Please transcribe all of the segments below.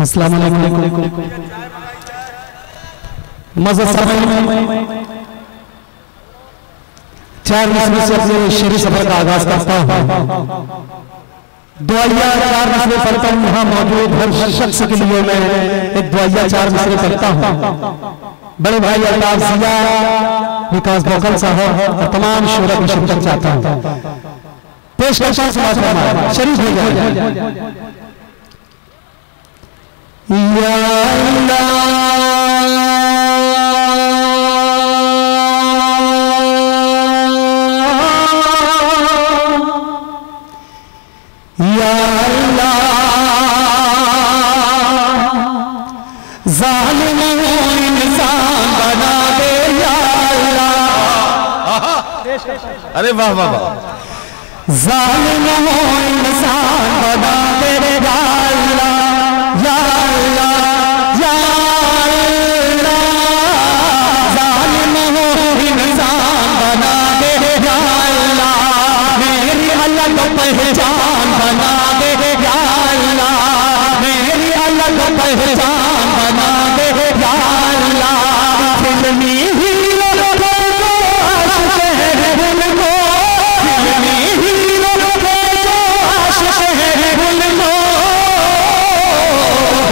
अस्सलाम वालेकुम। मज़ा समय में 4 नस्ल से अपने शेरी सफर का आगाज करता हूँ। दुआया 4 नस्लें पढ़ता हूँ। यहाँ मौजूद हर शख्स के लिए मैं एक दुआया 4 नस्लें पढ़ता हूँ। बड़े भाई अल्ताफ जिया, विकास भोकल साहब और तमाम शोरा को शिरकत चाहता हूँ। पेश करता हूँ शरीफ हो जाए। या अल्लाह या अल्लाह ज़ालिमों इंसान बना दे या अल्लाह। अरे वाह वाह वाह। ज़ालिमों इंसान बना दे या अल्लाह या अल्लाह या अल्लाह। ज़ालिमों इंसान बना दे या अल्लाह। मेरी अलग पहचान बना दे या अल्लाह। मेरी अलग पहचान बना दे या अल्लाह। फिल्मी हीरो को आशिक़ है गुल को, फिल्मी हीरो को आशिक़ है गुल को।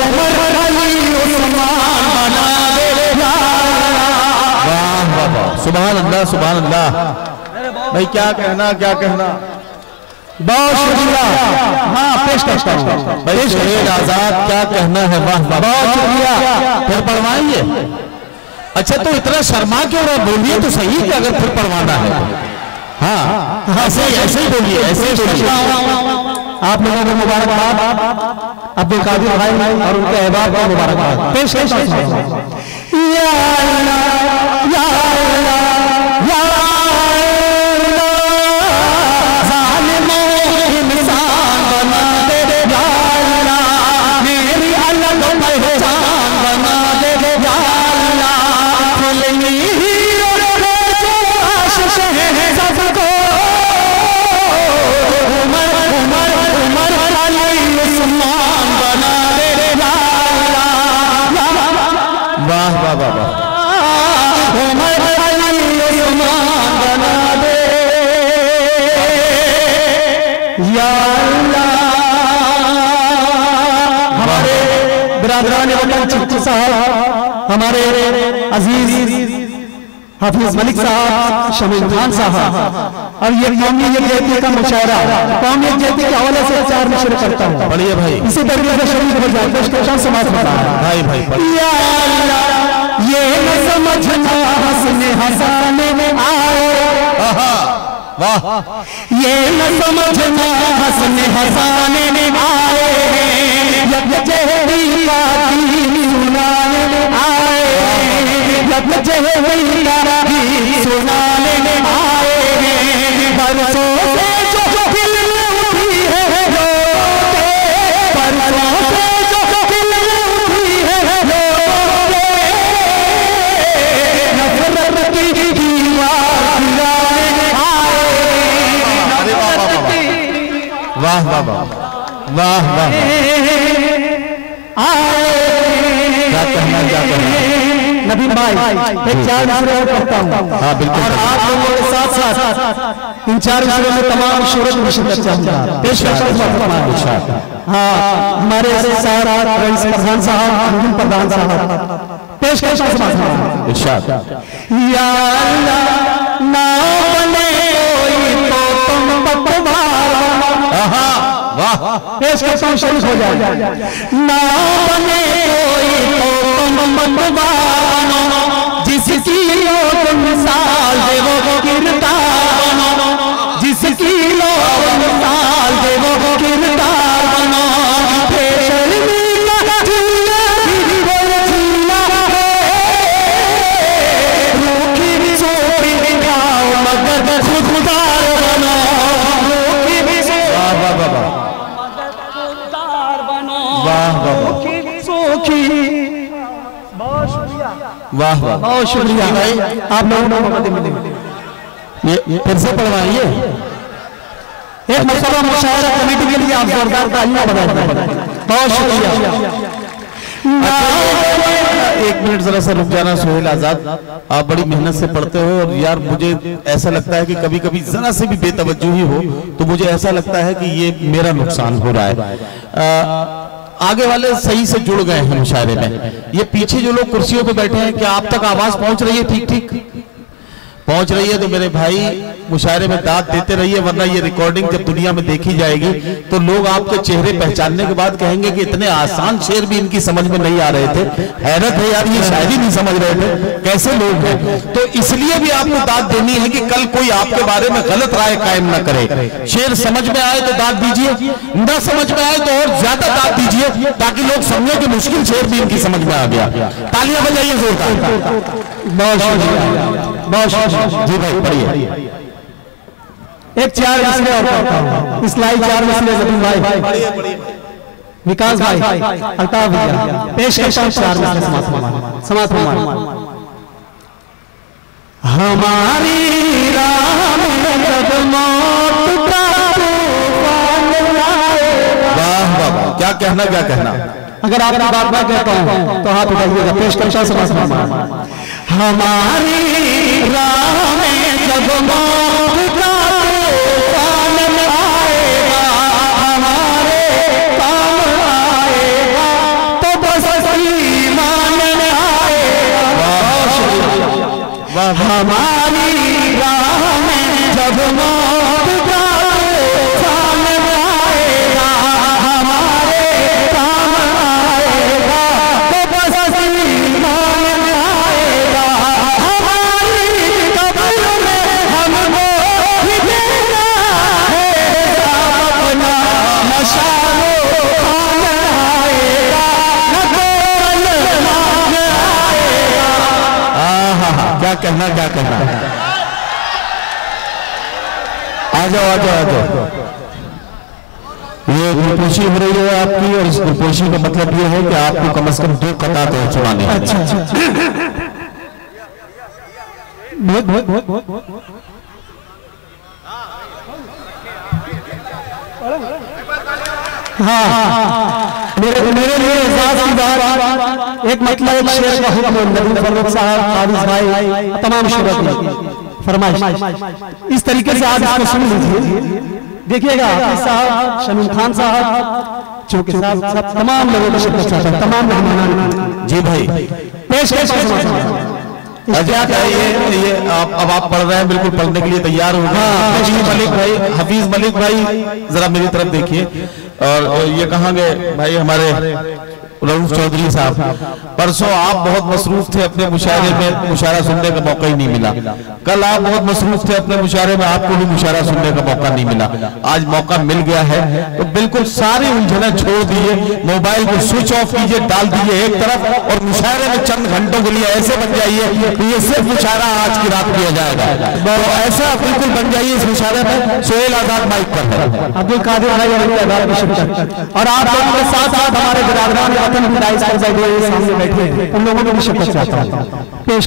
उमर अली उस्मान बना दे या अल्लाह। वाह वाह वाह। सुभान अल्लाह सुभान अल्लाह। भाई क्या कहना क्या कहना। बहुत शुक्रिया। हाँ पेश करता हूँ भाई शेर आजाद क्या कहना है। वाह वाह बहुत शुक्रिया। फिर पढ़वाइए। अच्छा तो इतना शर्मा क्यों रहा, बोलिए तो सही कि अगर फिर पढ़वाना है तो। हाँ ऐसे ही बोलिए ऐसे ही बोलिए। आप लोगों को मुबारकबाद, अब्दुल कादिर भाई और उनके अहबाब को मुबारकबाद। पेश करता हूँ या अल्लाह या अल्लाह या अल्लाह। ज़ालिमों इंसान बना दे या अल्लाह। मेरी अलग पहचान बना दे या अल्लाह। फिल्मी हीरो को आशिक़ है सबको। उमर उमर उमर अली उस्मान बना दे या अल्लाह। वाह वाह वाह वाह। उमर अली उस्मान बना दे या अल्लाह। हमारे बिरादरान वतन चिट्ठी साहब, हमारे अजीज हाफिज मलिक साहब, शमीम खान साहब और ये कौमियत यकजहती का मुशायरा, कौमियत यकजहती के हवाले से 4 नशर करता हूँ। बढ़िया भाई। इसी तरीके से शरीफ हो जाए पेशकशां समाज बता भाई भाई या अल्लाह। ये न समझना हंसने हंसाने में आए, वाह। ये न समझना हंसने हंसाने में आए। यकजहती का दीन सुनाने में आए। यकजहती का दीन सुनाने में आए। बरसों से जो दिल में उठी है रोते, बरसों से जो दिल में उठी है रोते। नफरत की दीवार गिराने में आए। वाह वाह वाह वाह वाह। क्या कहना क्या कहना। नबी भाई एक 4 नस्लें और पढ़ता हूँ। हाँ बिल्कुल। और आप लोगों के साथ साथ इन 4 नस्लों में तमाम शोरत में शिरकत चाहूँगा। पेश करता हूँ। हाँ हमारे सारा रईस प्रधान साहब, अंजुम प्रधान साहब, पेश करता हूँ। इरशाद। या अल्लाह ना बने कोई तो तुम बकवार। वाह। पेश करता हूँ शरीफ हो जाए। ना बने कोई तो तुम बकवार। जिसकी लोग मिसाल दे वो किरदार बनो। जिसकी लोग मिसाल दे वो किरदार बनो। बेशर्मी का जीना भी वो जीना है। रूखी सूखी खाओ मगर खुददार बनो। रूखी वाह वाह वाह वाह। खुददार बनो। वाह वाह रूखी सूखी। वाह वाह। बहुत शुक्रिया भाई, आप लोगों को मदद मिली। ये फिर से पढ़वाइए। एक मरतबा मुशायरा कमेटी के लिए आप जोरदार तालियां बजाएं। बहुत शुक्रिया। एक मिनट जरा सा रुक जाना सोहेल आजाद, आप बड़ी मेहनत से पढ़ते हो और यार मुझे ऐसा लगता है कि कभी कभी जरा से भी बेतवज्जोही हो तो मुझे ऐसा लगता है कि ये मेरा नुकसान हो रहा है। आगे वाले सही से जुड़ गए हैं मुशायरे में, ये पीछे जो लोग कुर्सियों पे बैठे हैं क्या आप तक आवाज पहुंच रही है? ठीक ठीक पहुंच रही है तो मेरे भाई मुशायरे में दाद देते रहिए, वरना ये रिकॉर्डिंग जब दुनिया में देखी जाएगी तो लोग आपके चेहरे पहचानने के बाद कहेंगे कि इतने आसान शेर भी इनकी समझ में नहीं आ रहे थे। हैरत है यार, ये शायरी नहीं समझ रहे थे, कैसे लोग हैं। तो इसलिए भी आपको दाद देनी है कि कल कोई आपके बारे में गलत राय कायम न करे। शेर समझ में आए तो दाद दीजिए, न समझ में आए तो और ज्यादा दाद दीजिए, ताकि लोग समझे कि मुश्किल शेर भी इनकी समझ में आ गया। तालियां बजाइए जोरदार। जी भाई पढ़िए। एक चार मिसरे और पढ़ता हूं, इस्लाही चार मिसरे जमीन भाई, विकास भाई, अल्ताफ भैया, पेश करता हूं चार मिसरे समाज में। हमारी राह में जब मौत का तूफान आएगा। वाह वाह, क्या कहना क्या कहना। अगर आप बात ना कहता हूं तो हाथ उठाइएगा। पेश करता समाज में। हमारी राह में जब मौत का तूफान आएगा, हमारे काम आएगा तो बस ईमान आएगा। हमारी राह में जब मौत का तूफान आएगा, हमारे काम आएगा तो बस ईमान आएगा। हमारी कब्र में हमको देना है अपना मशालो खान आएगा, न कोई मान आएगा। क्या कहना क्या कहना। आ जाओ आ जाओ आ जाओ। ये गुलपोशी हो रही है आपकी, और इस गुलपोशी का मतलब ये है कि आपको कम से कम 2 कता तो सुनाने हैं। हाँ, मेरे लिए एहसास की बात, एक मतलब एक शेर का हुक्म नबी फरवत साहब, हाफिज भाई, तमाम शेरों की फरमाइश इस तरीके से आप इसको सुन लीजिए। देखिएगा हाफिज साहब, शमीम खान साहब, चौके साहब, सब तमाम लोगों को शिरकत चाहता है, तमाम मेहमान। जी भाई पेश क्या ये अब आप पढ़ रहे हैं, बिल्कुल पढ़ने के लिए तैयार हो गए। हफीज मलिक भाई जरा मेरी तरफ देखिए, और ये कहाँ गए भाई हमारे रऊफ चौधरी साहब। परसों आप बहुत मसरूफ थे अपने मुशायरे में, मुशायरा सुनने का मौका ही नहीं मिला। कल आप बहुत मसरूफ थे अपने मुशायरे में, आपको भी मुशायरा सुनने का मौका नहीं मिला। आज मौका मिल गया है तो बिल्कुल सारी उलझनें छोड़ दिए, मोबाइल को स्विच ऑफ कीजिए, डाल दीजिए एक तरफ, और मुशायरे में चंद घंटों के लिए ऐसे बन जाइए कि ये सिर्फ मुशायरा आज की रात किया जाएगा। तो ऐसा बिल्कुल बन जाइए इस मुशायरे में। सोहेल आजाद माइक पर है, अब्दुल कादिर भाई और आप लोगों के साथ साथ हमारे बिरादरान सामने बैठे हैं, उन लोगों को भी शिरकत चाहता हूं। पेश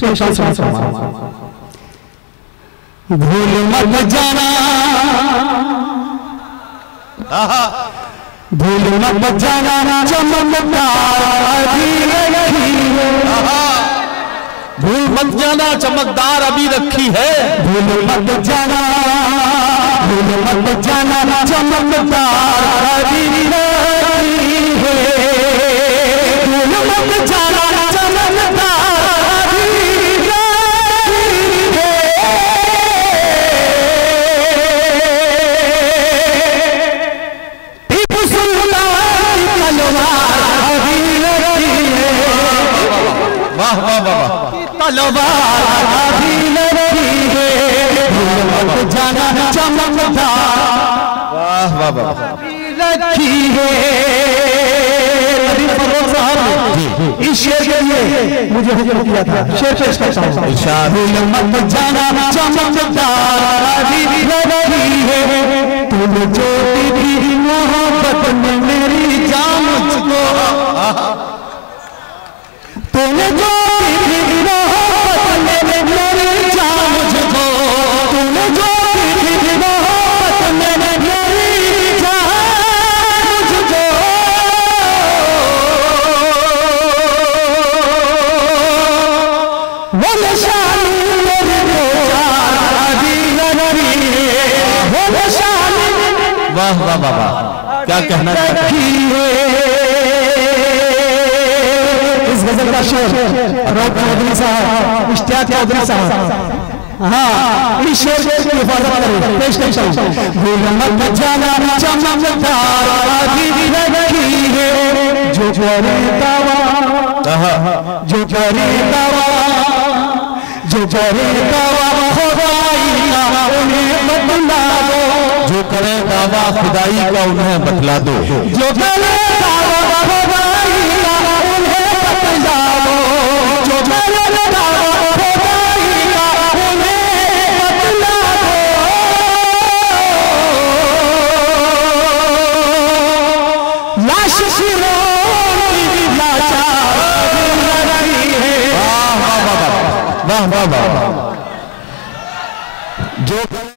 भूल मत जाना, भूल मत जाना चमकदार अभी रखी है, भूल मत जाना चमकदार अभी रखी है। भूल मत जाना, भूल मत जाना चमकदार अभी रखी है। वाह वाह वाह रखी है। इस शेर के लिए मुझे हुक्म किया था, शेर पेश करता हूं। मत जाना चमकदार रखी है, तुम जो भी मोहब्बत में मेरी जान मुझको, तुम जो वाह वाह वाह वाह, क्या कहना चाहते इस गजल का शेर रौफ चौधरी साहब, इश्तियाक चौधरी साहब, हाँ इस शेर की हिफाजत करें। पेश करता हूँ। गुलमत जाना चमकदार रखी है जो करे दावा, जो करे दावा, जो करे दावा खुदाई का उन्हें बतला दो, जो करे दावा खुदाई का उन्हें बतला दो, जो करे दावा खुदाई का उन्हें बतला दो, जो करे दावा खुदाई का उन्हें बतला दो। लाश शिरों लाचार रही है। वाह वाह वाह वाह वाह वाह, जो